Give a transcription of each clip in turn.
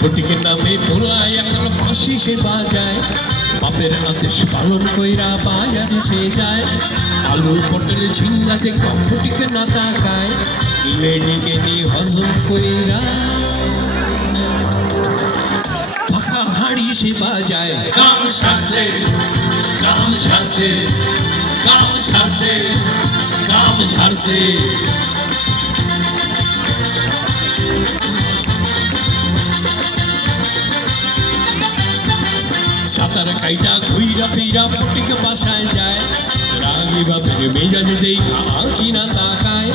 ফটিকের নামে পোলায় এখন ফাঁসি সে বাজায়, বাপের আদেশ পালন কইরা বাজারে সে যায়। আলু পটল ঝিঙ্গাতে ফটিকে না তাকায়, লেডিকে নিয়ে হজম কইরা ফাঁকা হাড়ি সে বাজায়। কাম সারছে, কাম সারছে, কাম সারছে, কাম সারছে। সাঁতার কাইটা ঘুইরা ফিরা ফটিকে বাসায় যায়, রাগি বাপের মেজাজ দেই আঁকি না তাকায়।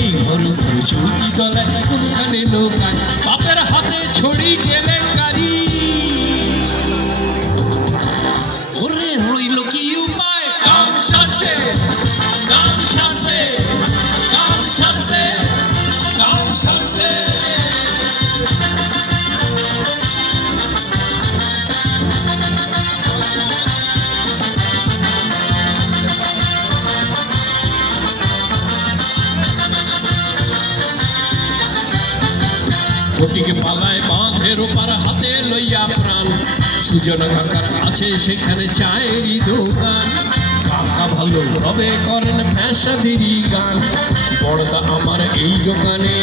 এই ঘর ঘর চৌকি তলায় কোনখানে লোকায়, বাপের হাতে ছড়ি কেলেঙ্কারি। ওরে রইল কি উপায়? কাম সারছে, কাম সারছে, কাম সারছে, কাম সারছে। ফটিকে পালায় বাঁধের ওপার হাতে লইয়া প্রাণ, সুজন কাকার আছে সেখানে চায়েরই দোকান। কাকা ভালো রবে করেন ফ্যাসাদেরই গান, বড়দা আমার এই দোকানে।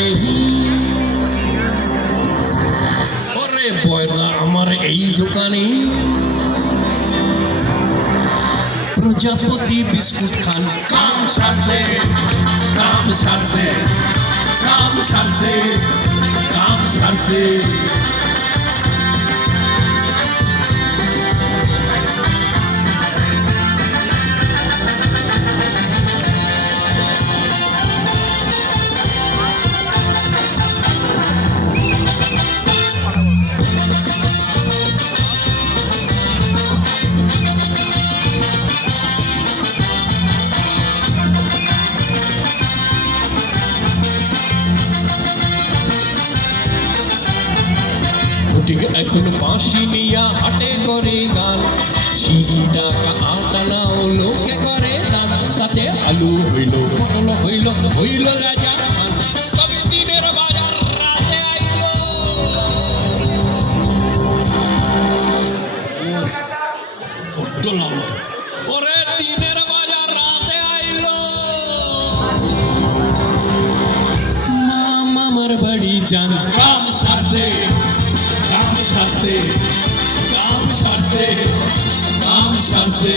ওরে বড়দা আমার এই দোকানে। প্রজাপতি বিস্কুট খান। কাম সারছে, কাম সারছে, কাম সারছে, কাম সারছে। ফটিক এখন বাঁশি নিয়া হাটে করে গান, সিঁড়ি ডাকা আটানাও লোকে করে দান। তাতে আলু হইল পটল হইল, হইল রাজা খান। তবে দিনের বাজার রাতে আইল। ওরে দিনের বাজার রাতে আইল। মামার বাড়ি যান। কাম সারছে, কাম সারছে, কাম সারছে, কাম সারছে।